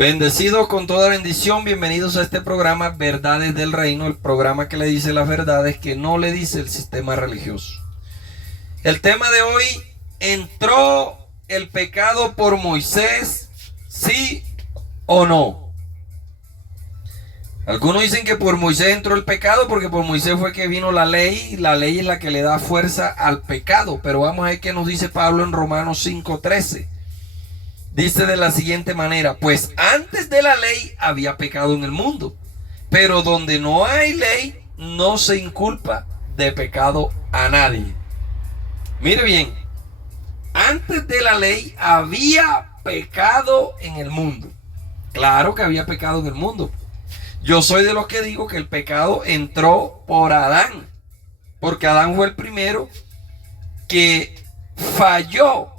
Bendecidos con toda bendición, bienvenidos a este programa Verdades del Reino, el programa que le dice las verdades que no le dice el sistema religioso. El tema de hoy: ¿entró el pecado por Moisés, sí o no? Algunos dicen que por Moisés entró el pecado porque por Moisés fue que vino la ley, y la ley es la que le da fuerza al pecado. Pero vamos a ver qué nos dice Pablo en Romanos 5:13. Dice de la siguiente manera: pues antes de la ley había pecado en el mundo, pero donde no hay ley no se inculpa de pecado a nadie. Mire bien, antes de la ley había pecado en el mundo. Claro que había pecado en el mundo. Yo soy de los que digo que el pecado entró por Adán, porque Adán fue el primero que falló.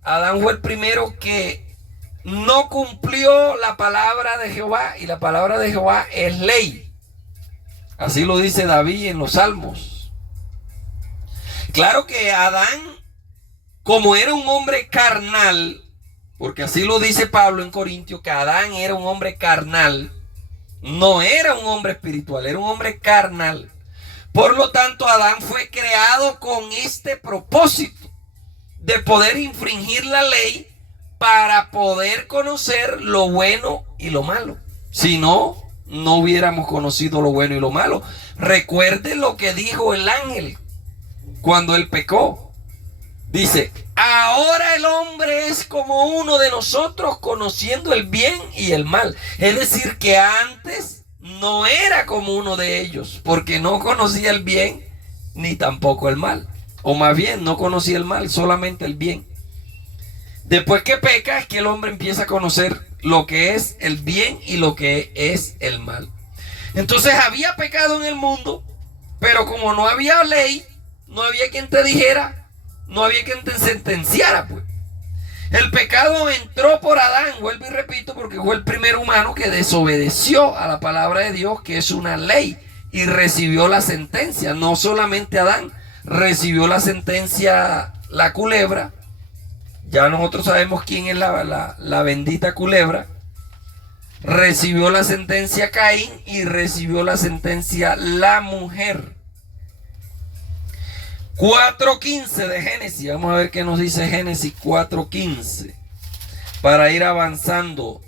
Adán fue el primero que no cumplió la palabra de Jehová, y la palabra de Jehová es ley. Así lo dice David en los Salmos. Claro que Adán, como era un hombre carnal, porque así lo dice Pablo en Corintios, que Adán era un hombre carnal, no era un hombre espiritual, era un hombre carnal. Por lo tanto, Adán fue creado con este propósito de poder infringir la ley para poder conocer lo bueno y lo malo. Si no, no hubiéramos conocido lo bueno y lo malo. Recuerde lo que dijo el ángel cuando él pecó. Dice: ahora el hombre es como uno de nosotros, conociendo el bien y el mal. Es decir, que antes no era como uno de ellos, porque no conocía el bien ni tampoco el mal. O más bien, no conocía el mal, solamente el bien. Después que peca, es que el hombre empieza a conocer lo que es el bien y lo que es el mal. Entonces había pecado en el mundo, pero como no había ley, no había quien te dijera, no había quien te sentenciara, pues. El pecado entró por Adán, vuelvo y repito, porque fue el primer humano que desobedeció a la palabra de Dios, que es una ley, y recibió la sentencia. No solamente Adán, recibió la sentencia la culebra. Ya nosotros sabemos quién es la bendita culebra. Recibió la sentencia Caín y recibió la sentencia la mujer. 4:15 de Génesis. Vamos a ver qué nos dice Génesis 4:15 para ir avanzando.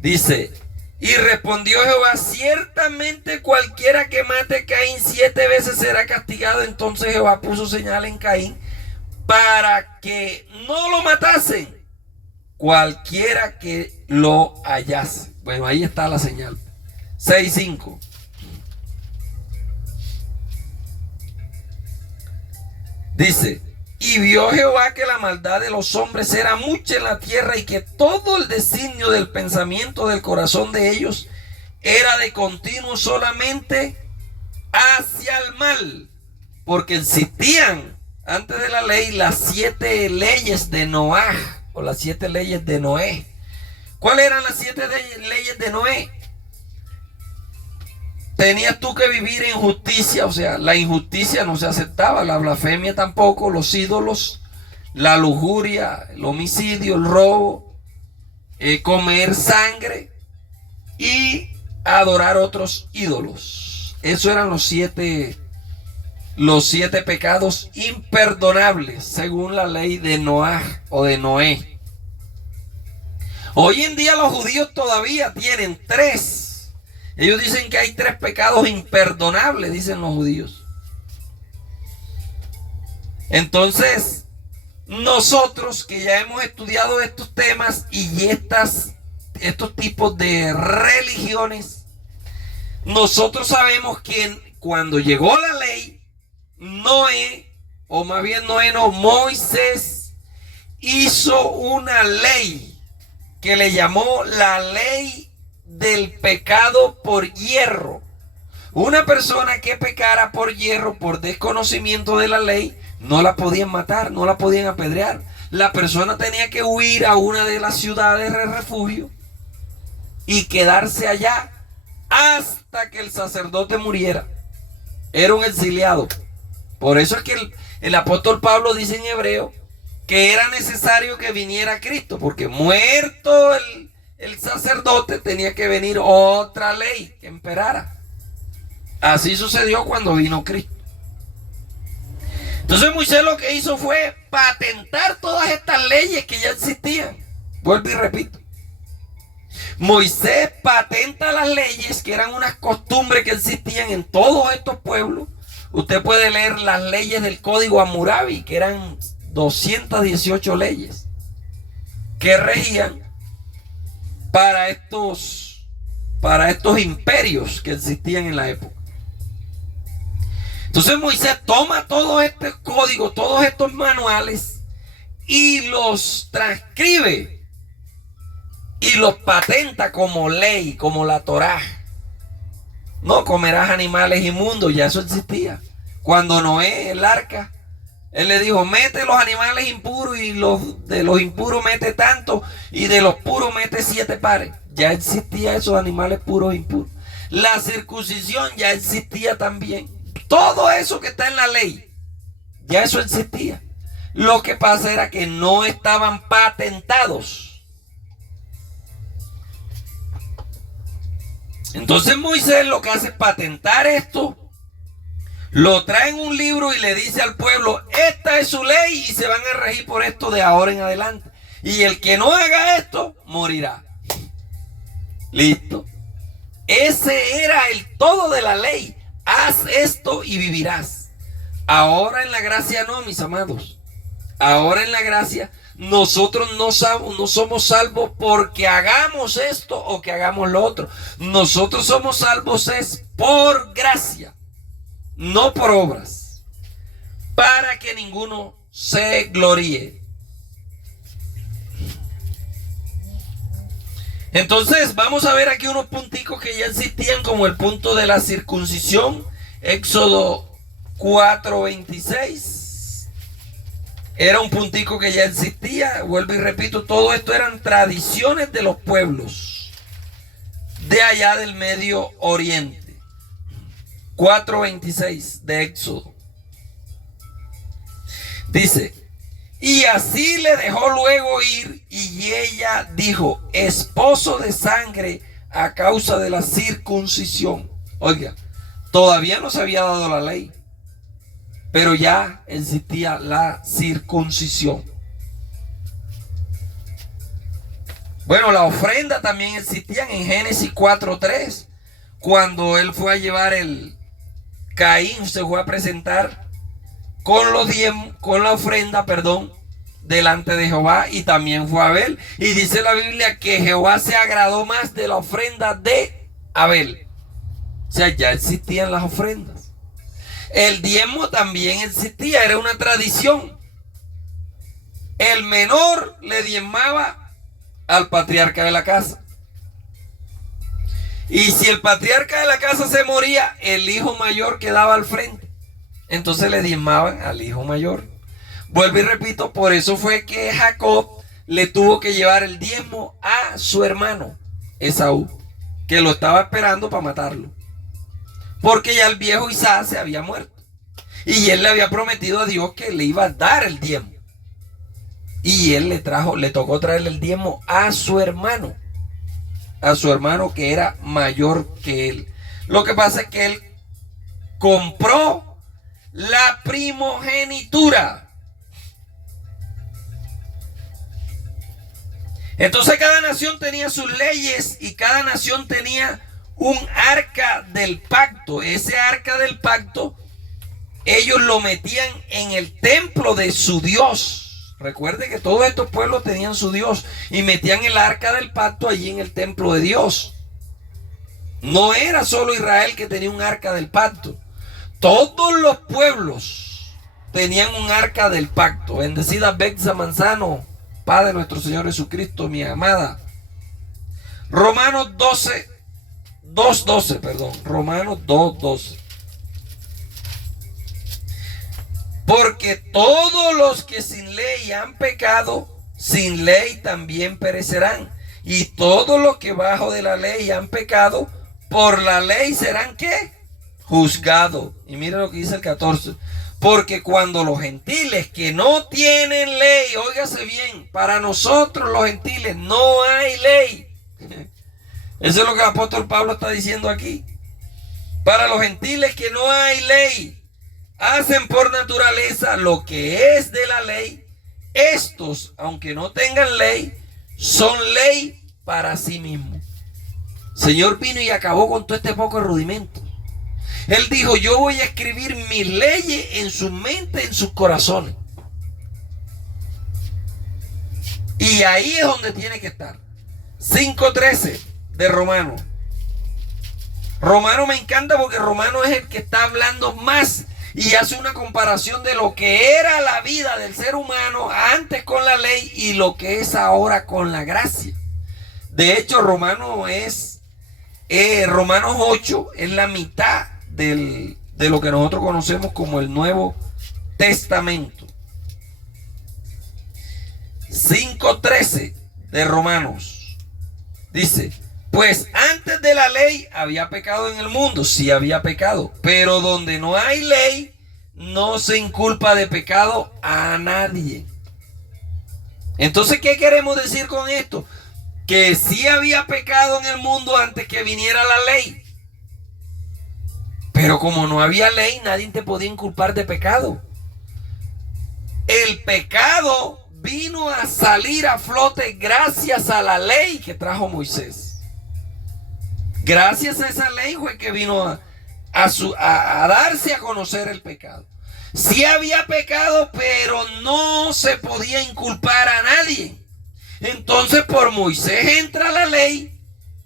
Dice: y respondió Jehová: ciertamente cualquiera que mate a Caín 7 veces será castigado. Entonces Jehová puso señal en Caín para que no lo matasen cualquiera que lo hallase. Bueno, ahí está la señal. 6:5. Dice: y vio Jehová que la maldad de los hombres era mucha en la tierra, y que todo el designio del pensamiento del corazón de ellos era de continuo solamente hacia el mal, porque existían antes de la ley las 7 leyes de Noé, o las 7 leyes de Noé. ¿Cuáles eran las 7 leyes de Noé? Tenías tú que vivir en justicia, o sea, la injusticia no se aceptaba, la blasfemia tampoco, los ídolos, la lujuria, el homicidio, el robo, comer sangre y adorar otros ídolos. Esos eran los siete pecados imperdonables según la ley de Noé o de Noé. Hoy en día los judíos todavía tienen 3. Ellos dicen que hay 3 pecados imperdonables, dicen los judíos. Entonces, nosotros que ya hemos estudiado estos temas y estos tipos de religiones, nosotros sabemos que cuando llegó la ley, Moisés hizo una ley que le llamó la ley del pecado por hierro. Una persona que pecara por hierro, por desconocimiento de la ley, no la podían matar, no la podían apedrear. La persona tenía que huir a una de las ciudades de refugio y quedarse allá hasta que el sacerdote muriera. Era un exiliado. Por eso es que el apóstol Pablo dice en Hebreo que era necesario que viniera Cristo, porque muerto el sacerdote, tenía que venir otra ley que imperara. Así sucedió cuando vino Cristo. Entonces Moisés lo que hizo fue patentar todas estas leyes que ya existían. Vuelvo y repito. Moisés patenta las leyes que eran unas costumbres que existían en todos estos pueblos. Usted puede leer las leyes del Código Hammurabi, que eran 218 leyes que regían para estos imperios que existían en la época. Entonces Moisés toma todos estos códigos, todos estos manuales y los transcribe y los patenta como ley, como la Torá. No comerás animales inmundos, ya eso existía. Cuando Noé, el arca, él le dijo, mete los animales impuros y de los impuros mete tanto y de los puros mete 7 pares. Ya existía esos animales puros e impuros. La circuncisión ya existía también. Todo eso que está en la ley, ya eso existía. Lo que pasa era que no estaban patentados. Entonces Moisés lo que hace es patentar esto, lo trae en un libro y le dice al pueblo, esta es su ley y se van a regir por esto de ahora en adelante. Y el que no haga esto, morirá. Listo. Ese era el todo de la ley. Haz esto y vivirás. Ahora en la gracia no, mis amados. Ahora en la gracia nosotros no somos salvos porque hagamos esto o que hagamos lo otro. Nosotros somos salvos es por gracia, no por obras, para que ninguno se gloríe. Entonces vamos a ver aquí unos punticos que ya existían, como el punto de la circuncisión. Éxodo 4:26 era un puntico que ya existía. Vuelvo y repito, todo esto eran tradiciones de los pueblos de allá del Medio Oriente. 4:26 de Éxodo dice: y así le dejó luego ir, y ella dijo, esposo de sangre a causa de la circuncisión. Oiga, todavía no se había dado la ley, pero ya existía la circuncisión. Bueno, la ofrenda también existía en Génesis 4:3. Cuando él fue a llevar Caín se fue a presentar con la ofrenda, delante de Jehová, y también fue Abel. Y dice la Biblia que Jehová se agradó más de la ofrenda de Abel. O sea, ya existían las ofrendas. El diezmo también existía, era una tradición. El menor le diezmaba al patriarca de la casa. Y si el patriarca de la casa se moría, el hijo mayor quedaba al frente. Entonces le diezmaban al hijo mayor. Vuelvo y repito, por eso fue que Jacob le tuvo que llevar el diezmo a su hermano Esaú, que lo estaba esperando para matarlo, porque ya el viejo Isaac se había muerto y él le había prometido a Dios que le iba a dar el diezmo, y él le tocó traerle el diezmo a su hermano que era mayor que él. Lo que pasa es que él compró la primogenitura. Entonces cada nación tenía sus leyes y cada nación tenía un arca del pacto. Ese arca del pacto ellos lo metían en el templo de su Dios. Recuerde que todos estos pueblos tenían su Dios y metían el arca del pacto allí en el templo de Dios. No era solo Israel que tenía un arca del pacto. Todos los pueblos tenían un arca del pacto. Bendecida Bexa Manzano, Padre nuestro Señor Jesucristo, mi amada. Romanos 2:12. Porque todos los que sin ley han pecado, sin ley también perecerán. Y todos los que bajo de la ley han pecado, por la ley serán ¿qué? Juzgados. Y mire lo que dice el 14. Porque cuando los gentiles que no tienen ley, óigase bien, para nosotros los gentiles no hay ley. Eso es lo que el apóstol Pablo está diciendo aquí. Para los gentiles que no hay ley, hacen por naturaleza lo que es de la ley. Estos, aunque no tengan ley, son ley para sí mismos. El Señor vino y acabó con todo este poco de rudimento. Él dijo, yo voy a escribir mis leyes en su mente, en sus corazones. Y ahí es donde tiene que estar. 5:13 de Romano. Romano me encanta porque Romano es el que está hablando más y hace una comparación de lo que era la vida del ser humano antes con la ley y lo que es ahora con la gracia. De hecho, Romanos 8 es la mitad de lo que nosotros conocemos como el Nuevo Testamento. 5:13 de Romanos dice, pues antes de la ley había pecado en el mundo. Sí había pecado, pero donde no hay ley no se inculpa de pecado a nadie. Entonces, ¿qué queremos decir con esto? Que sí había pecado en el mundo antes que viniera la ley, pero como no había ley, nadie te podía inculpar de pecado. El pecado vino a salir a flote gracias a la ley que trajo Moisés. Gracias a esa ley fue que vino a darse a conocer el pecado. Sí había pecado, pero no se podía inculpar a nadie. Entonces por Moisés entra la ley,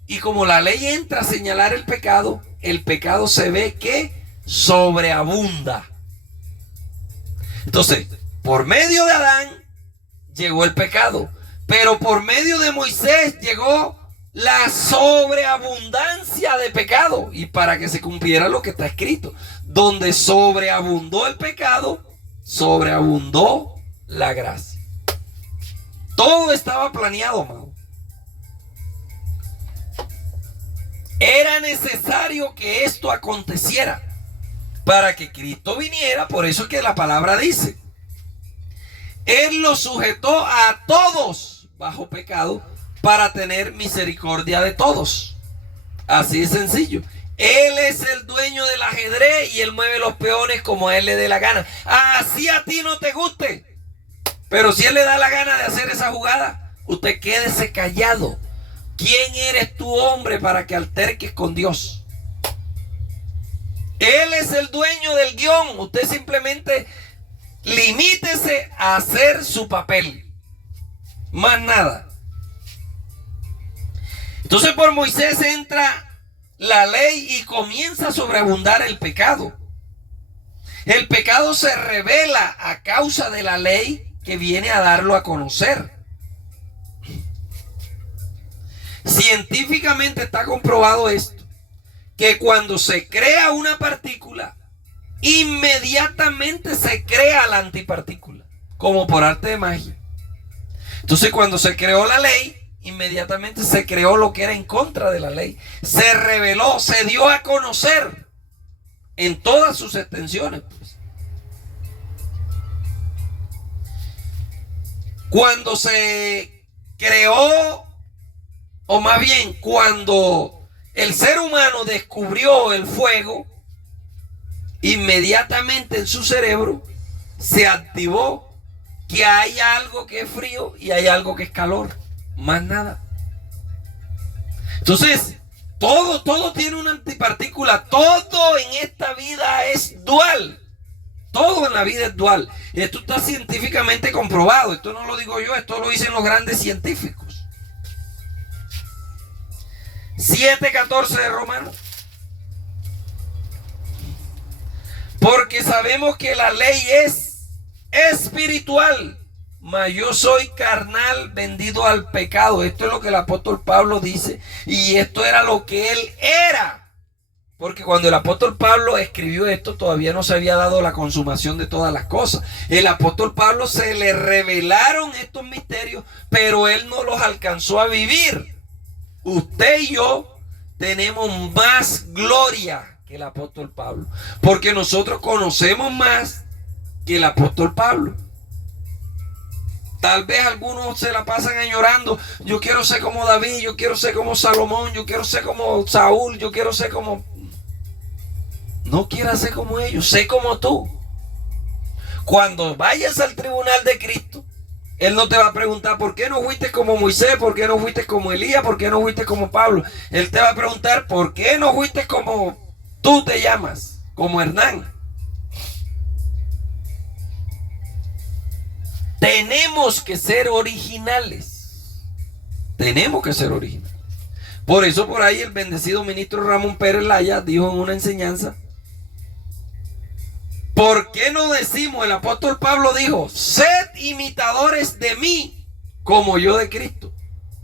y como la ley entra a señalar el pecado se ve que sobreabunda. Entonces, por medio de Adán llegó el pecado, pero por medio de Moisés llegó la sobreabundancia de pecado, y para que se cumpliera lo que está escrito, donde sobreabundó el pecado, sobreabundó la gracia. Todo estaba planeado, amado. Era necesario que esto aconteciera para que Cristo viniera. Por eso es que la palabra dice, Él los sujetó a todos bajo pecado para tener misericordia de todos. Así de sencillo. Él es el dueño del ajedrez y Él mueve los peones como a Él le dé la gana. Así a ti no te guste, pero si Él le da la gana de hacer esa jugada, usted quédese callado. ¿Quién eres tú, hombre, para que alterques con Dios? Él es el dueño del guión. Usted simplemente limítese a hacer su papel, más nada. Entonces por Moisés entra la ley y comienza a sobreabundar el pecado. El pecado se revela a causa de la ley que viene a darlo a conocer. Científicamente está comprobado esto, que cuando se crea una partícula, inmediatamente se crea la antipartícula, como por arte de magia. Entonces cuando se creó la ley, inmediatamente se creó lo que era en contra de la ley. Se reveló, se dio a conocer en todas sus extensiones, pues. Cuando se creó, o más bien cuando el ser humano descubrió el fuego, inmediatamente en su cerebro se activó que hay algo que es frío y hay algo que es calor. Más nada. Entonces, todo tiene una antipartícula. Todo en esta vida es dual. Todo en la vida es dual. Y esto está científicamente comprobado. Esto no lo digo yo, esto lo dicen los grandes científicos. 7:14 de Romanos. Porque sabemos que la ley es espiritual, mas yo soy carnal, vendido al pecado. Esto es lo que el apóstol Pablo dice, y esto era lo que él era. Porque cuando el apóstol Pablo escribió esto, todavía no se había dado la consumación de todas las cosas. El apóstol Pablo se le revelaron estos misterios, pero él no los alcanzó a vivir. Usted y yo tenemos más gloria que el apóstol Pablo, porque nosotros conocemos más que el apóstol Pablo. Tal vez algunos se la pasan añorando. Yo quiero ser como David, yo quiero ser como Salomón, yo quiero ser como Saúl, yo quiero ser como... No quieras ser como ellos, sé como tú. Cuando vayas al tribunal de Cristo, Él no te va a preguntar por qué no fuiste como Moisés, por qué no fuiste como Elías, por qué no fuiste como Pablo. Él te va a preguntar por qué no fuiste como tú te llamas, como Hernán. Tenemos que ser originales. Tenemos que ser originales. Por eso por ahí el bendecido ministro Ramón Pérez Laya dijo en una enseñanza: ¿por qué no decimos? El apóstol Pablo dijo: sed imitadores de mí como yo de Cristo.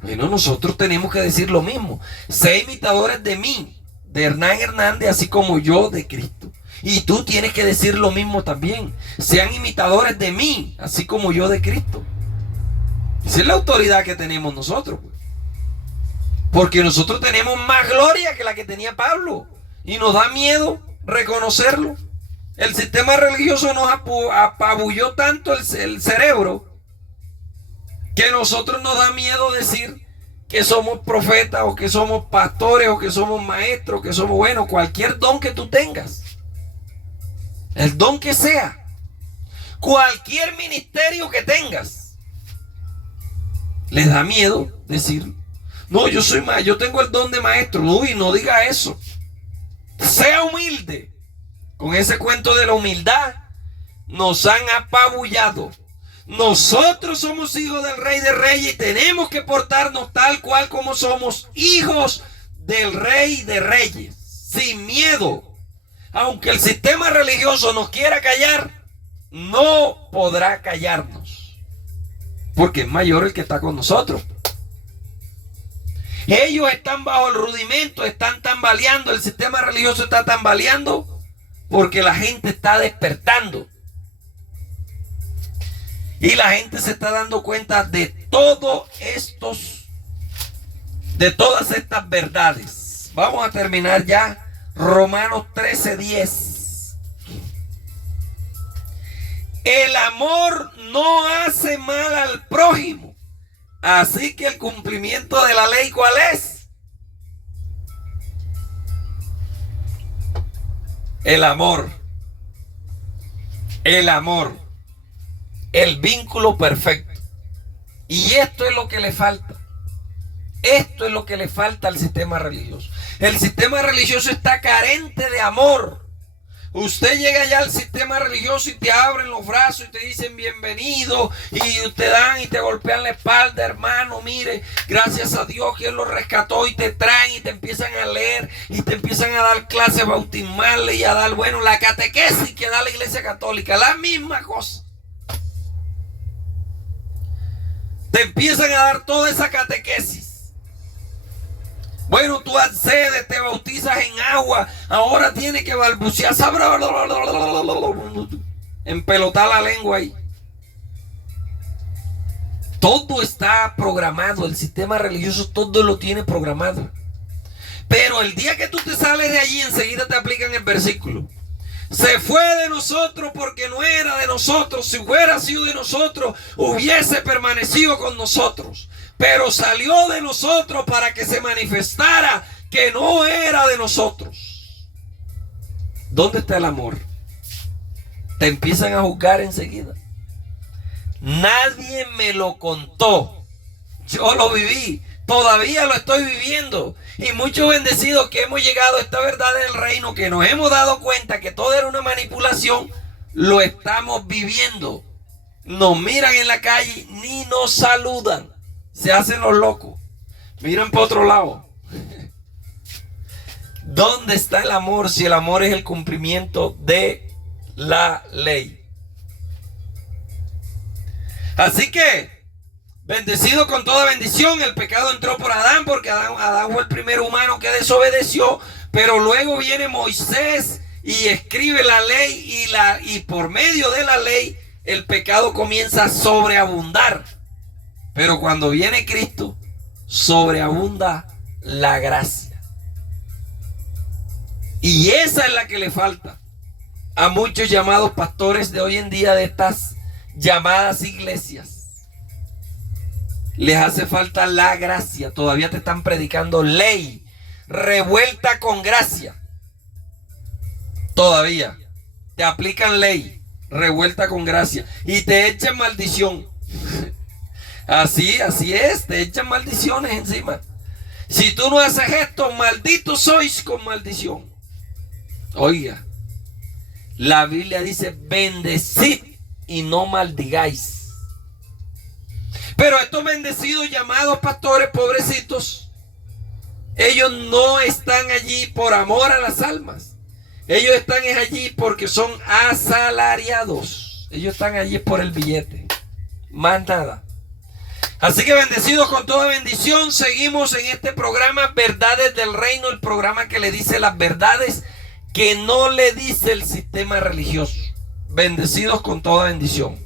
Bueno, nosotros tenemos que decir lo mismo: sed imitadores de mí, de Hernán Hernández, así como yo de Cristo. Y tú tienes que decir lo mismo también: sean imitadores de mí, así como yo de Cristo. Esa es la autoridad que tenemos nosotros, pues. Porque nosotros tenemos más gloria que la que tenía Pablo, y nos da miedo reconocerlo. El sistema religioso nos apabulló tanto el cerebro que a nosotros nos da miedo decir que somos profetas, o que somos pastores, o que somos maestros, que somos, bueno, cualquier don que tú tengas, el don que sea, cualquier ministerio que tengas, les da miedo decir: no, yo soy yo tengo el don de maestro. Uy, no diga eso. Sea humilde. Con ese cuento de la humildad nos han apabullado. Nosotros somos hijos del Rey de Reyes y tenemos que portarnos tal cual como somos hijos del Rey de Reyes, sin miedo. Aunque el sistema religioso nos quiera callar, no podrá callarnos, porque es mayor el que está con nosotros. Ellos están bajo el rudimento, están tambaleando, el sistema religioso está tambaleando porque la gente está despertando. Y la gente se está dando cuenta de todas estas verdades. Vamos a terminar ya. Romanos 13:10. El amor no hace mal al prójimo. Así que el cumplimiento de la ley, ¿cuál es? El amor. El amor. El vínculo perfecto. Y esto es lo que le falta. Esto es lo que le falta al sistema religioso. El sistema religioso está carente de amor. Usted llega ya al sistema religioso y te abren los brazos y te dicen bienvenido, y te dan y te golpean la espalda: hermano, mire, gracias a Dios que Él lo rescató, y te traen y te empiezan a leer y te empiezan a dar clases bautismales y a dar, bueno, la catequesis que da la Iglesia Católica, la misma cosa. Te empiezan a dar toda esa catequesis. Bueno, tú accedes, te bautizas en agua, ahora tienes que balbucear, empelotar la lengua ahí. Todo está programado, el sistema religioso todo lo tiene programado. Pero el día que tú te sales de allí, enseguida te aplican el versículo: se fue de nosotros porque no era de nosotros. Si hubiera sido de nosotros, hubiese permanecido con nosotros. Pero salió de nosotros para que se manifestara que no era de nosotros. ¿Dónde está el amor? Te empiezan a juzgar enseguida. Nadie me lo contó. Yo lo viví. Todavía lo estoy viviendo. Y muchos bendecidos que hemos llegado a esta verdad del reino, que nos hemos dado cuenta que todo era una manipulación, lo estamos viviendo. Nos miran en la calle, ni nos saludan. Se hacen los locos. Miran para otro lado. ¿Dónde está el amor si el amor es el cumplimiento de la ley? Así que, bendecido con toda bendición, el pecado entró por Adán, porque Adán fue el primer humano que desobedeció, pero luego viene Moisés y escribe la ley, y por medio de la ley el pecado comienza a sobreabundar. Pero cuando viene Cristo, sobreabunda la gracia. Y esa es la que le falta a muchos llamados pastores de hoy en día, de estas llamadas iglesias. Les hace falta la gracia. Todavía te están predicando ley revuelta con gracia. Todavía te aplican ley revuelta con gracia y te echan maldición. Así es, te echan maldiciones encima. Si tú no haces esto, malditos sois con maldición. Oiga, la Biblia dice: bendecid y no maldigáis. Pero estos bendecidos llamados pastores, pobrecitos, ellos no están allí por amor a las almas. Ellos están allí porque son asalariados. Ellos están allí por el billete, más nada. Así que bendecidos con toda bendición, seguimos en este programa Verdades del Reino, el programa que le dice las verdades que no le dice el sistema religioso. Bendecidos con toda bendición.